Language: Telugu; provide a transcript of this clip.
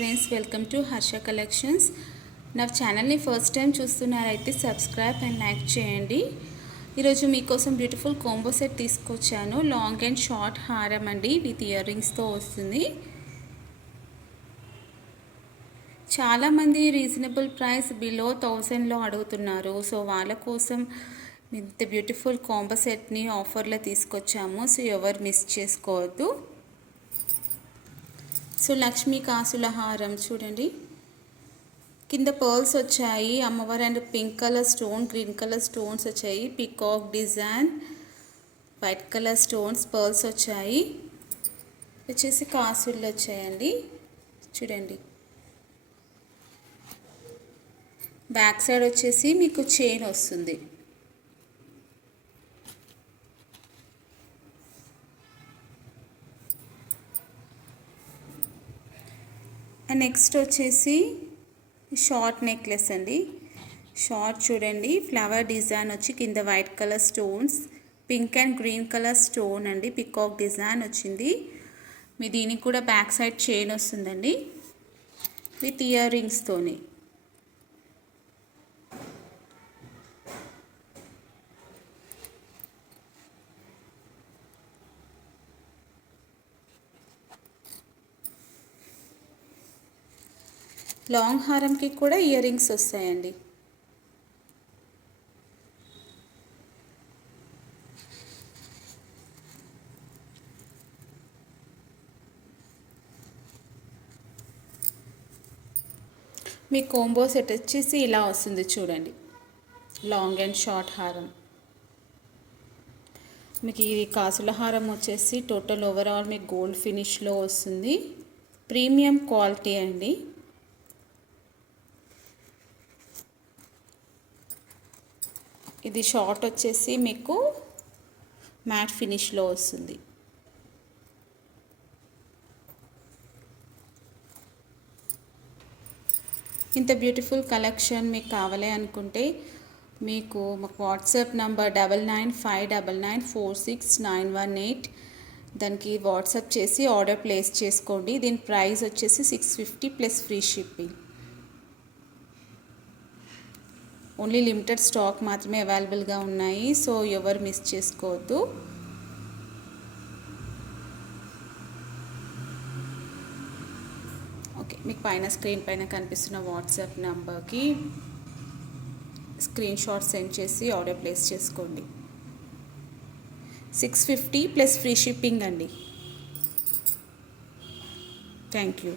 Friends, welcome to Harsha collections. నా ఛానల్ని ఫస్ట్ టైం చూస్తున్నారైతే సబ్స్క్రైబ్ అండ్ లైక్ చేయండి. ఈరోజు మీకోసం బ్యూటిఫుల్ కాంబో సెట్ తీసుకొచ్చాను. లాంగ్ అండ్ షార్ట్ హారం అండి, విత్ ఇయర్ రింగ్స్తో వస్తుంది. చాలామంది రీజనబుల్ ప్రైస్ బిలో 1000లో అడుగుతున్నారు. సో వాళ్ళ కోసం ఇంత బ్యూటిఫుల్ కాంబో సెట్ని ఆఫర్లో తీసుకొచ్చాము. సో ఎవరు మిస్ చేసుకోవద్దు. సో లక్ష్మీ కాసుల హారం చూడండి, కింద పర్ల్స్ వచ్చాయి, అమ్మవారి and pink colour stone, green colour stones వచ్చాయి, peacock design, white colour stones, pearls వచ్చాయి, వచ్చేసి కాసులు వచ్చాయండి. చూడండి, బ్యాక్ సైడ్ వచ్చేసి మీకు చైన్ వస్తుంది. అండ్ నెక్స్ట్ వచ్చేసి షార్ట్ నెక్లెస్ అండి. షార్ట్ చూడండి, ఫ్లవర్ డిజైన్ వచ్చి కింద white colour stones, pink and green colour stone అండి, పికాక్ డిజైన్ వచ్చింది. మీ దీనికి కూడా బ్యాక్ సైడ్ చైన్ వస్తుందండి, విత్ ఇయర్ రింగ్స్తోని. లాంగ్ హారంకి కూడా ఇయర్ రింగ్స్ వస్తాయండి. మీ కాంబో సెట్ వచ్చేసి ఇలా వస్తుంది చూడండి, లాంగ్ అండ్ షార్ట్ హారం. మీకు ఇది కాసుల హారం వచ్చేసి టోటల్ ఓవరాల్ మీకు గోల్డ్ ఫినిష్లో వస్తుంది. ప్రీమియం క్వాలిటీ అండి. ఇది షార్ట్ వచ్చేసి మీకు మ్యాట్ ఫినిష్లో వస్తుంది. ఇంత బ్యూటిఫుల్ కలెక్షన్ మీకు కావాలి అనుకుంటే మీకు మాకు వాట్సాప్ నంబర్ 9959946918 దానికి వాట్సాప్ చేసి ఆర్డర్ ప్లేస్ చేసుకోండి. దీని ప్రైస్ వచ్చేసి 650 plus free shipping. Only limited stock మాత్రమే అవైలబుల్గా ఉన్నాయి. సో ఎవరు మిస్ చేసుకోవద్దు. ఓకే, మీకు పైన స్క్రీన్ పైన కనిపిస్తున్న వాట్సాప్ నంబర్కి స్క్రీన్ షాట్ సెండ్ చేసి ఆర్డర్ ప్లేస్ చేసుకోండి. 650 ప్లస్ ఫ్రీ షిప్పింగ్ అండి. Thank you.